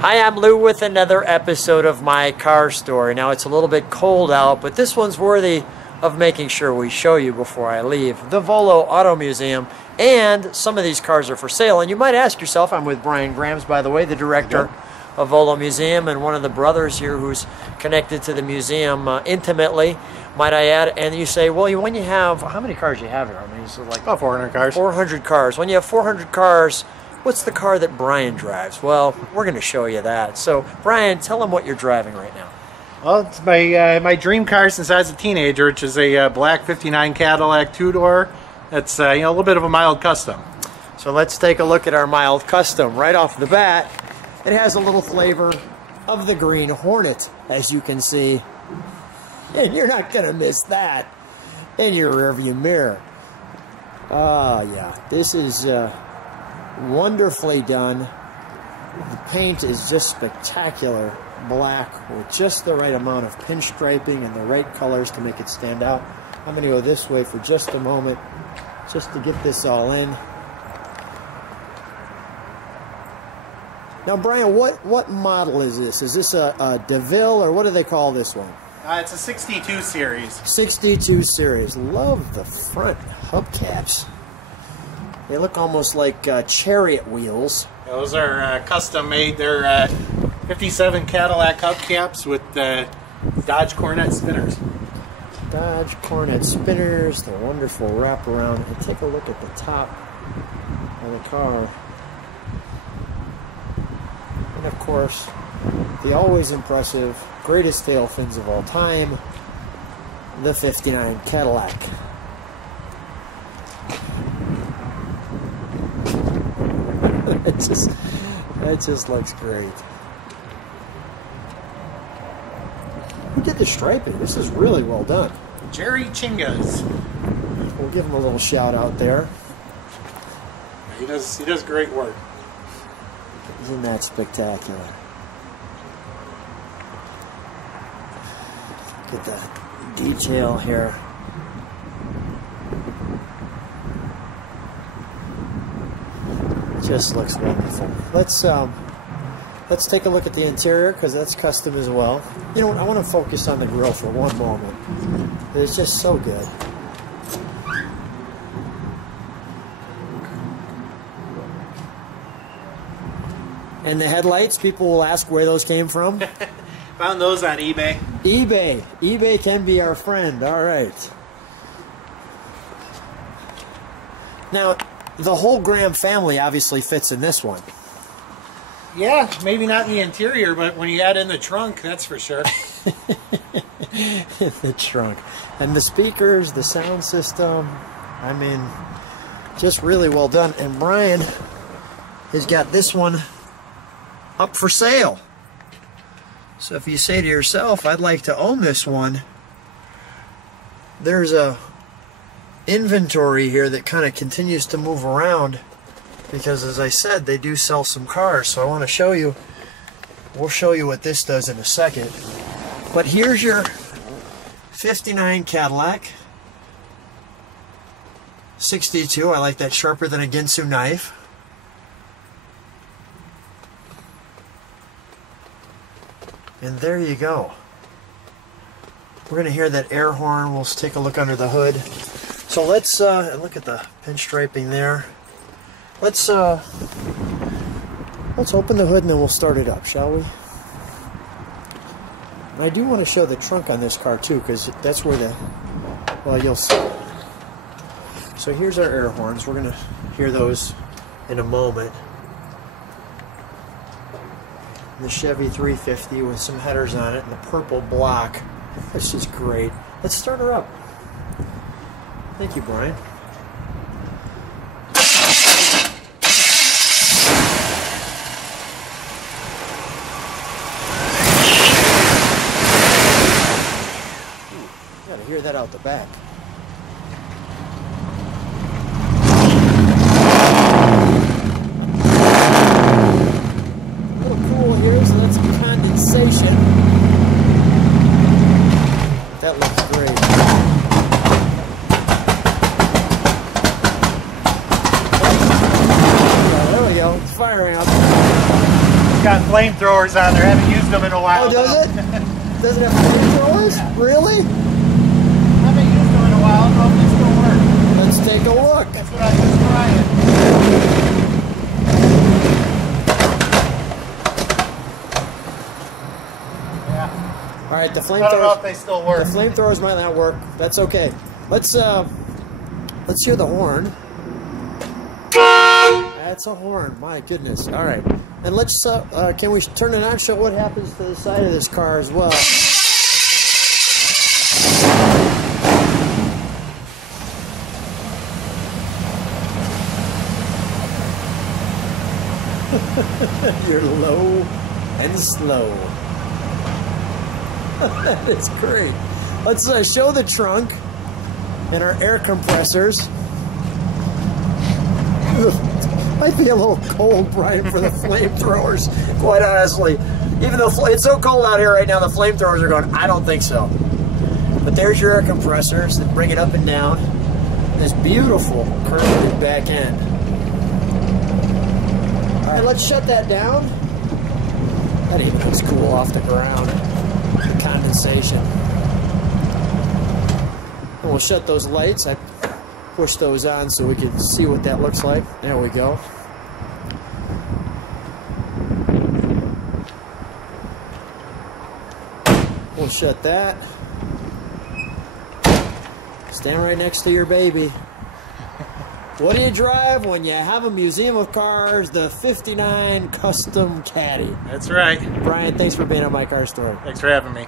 Hi, I'm Lou with another episode of My Car Story. Now, it's a little bit cold out, but this one's worthy of making sure we show you before I leave. The Volo Auto Museum, and some of these cars are for sale. And you might ask yourself, I'm with Brian Grams, by the way, the director of Volo Museum, and one of the brothers here who's connected to the museum intimately, might I add. And you say, well, when you have, how many cars do you have here? I mean, so like about 400 cars. 400 cars. When you have 400 cars, what's the car that Brian drives? Well, we're going to show you that. So, Brian, tell them what you're driving right now. Well, it's my dream car since I was a teenager, which is a black '59 Cadillac two-door. That's a little bit of a mild custom. So let's take a look at our mild custom. Right off the bat, it has a little flavor of the Green Hornet, as you can see. And you're not going to miss that in your rearview mirror. Yeah, this is wonderfully done. The paint is just spectacular. Black with just the right amount of pinstriping and the right colors to make it stand out. I'm going to go this way for just a moment just to get this all in. Now, Brian, what model is this? Is this a DeVille, or what do they call this one? It's a 62 series. 62 series. Love the front hubcaps. They look almost like chariot wheels. Those are custom made. They're 57 Cadillac hubcaps with Dodge Cornet spinners. Dodge Cornet spinners, the wonderful wraparound. And take a look at the top of the car. And of course, the always impressive, greatest tail fins of all time, the 59 Cadillac. It just looks great. Who did the striping? This is really well done. Jerry Chingas. We'll give him a little shout out there. He does great work. Isn't that spectacular? Look at the detail here. Just looks wonderful. Let's take a look at the interior, because that's custom as well. You know what? I want to focus on the grill for one moment. It's just so good. And the headlights, people will ask where those came from. Found those on eBay. eBay can be our friend. All right. Now, the whole Graham family obviously fits in this one. Yeah, maybe not in the interior, but when you add in the trunk, that's for sure. The trunk. And the speakers, the sound system, I mean, just really well done. And Brian has got this one up for sale. So if you say to yourself, I'd like to own this one, there's a inventory here that kind of continues to move around, because as I said, they do sell some cars. So I want to show you, we'll show you what this does in a second. But here's your 59 Cadillac 62. I like that, sharper than a Ginsu knife. And there you go. We're going to hear that air horn. We'll take a look under the hood. So let's look at the pinstriping there. Let's open the hood and then we'll start it up, shall we? And I do want to show the trunk on this car too, because that's where the, well, you'll see. So here's our air horns. We're going to hear those in a moment. The Chevy 350 with some headers on it and the purple block. That's just great. Let's start her up. Thank you, Brian. Ooh, gotta hear that out the back. A little cool here, so that's some condensation. That looks great. There we go. It's firing up. got flamethrowers on there. Haven't used them in a while. Oh, does it? Does it have flamethrowers? Really? Haven't used them in a while. I don't know if they still work. Let's take a look. That's what I was trying. Yeah. All right, the I don't know if flamethrowers. they still work. The flamethrowers might not work. That's okay. Let's hear the horn. That's a horn. My goodness. All right. And let's can we turn it on? Show what happens to the side of this car as well. You're low and slow. That is great. Let's show the trunk and our air compressors. Might be a little cold, Brian, for the flamethrowers, quite honestly. Even though it's so cold out here right now, the flamethrowers are going, I don't think so. But there's your air compressors that bring it up and down. This beautiful curved back end. All right, let's shut that down. That even looks cool off the ground. The condensation. And we'll shut those lights. I push those on so we can see what that looks like. There we go. We'll shut that. Stand right next to your baby. What do you drive when you have a museum of cars? The '59 Custom Caddy. That's right. Brian, thanks for being on My Car Story. Thanks for having me.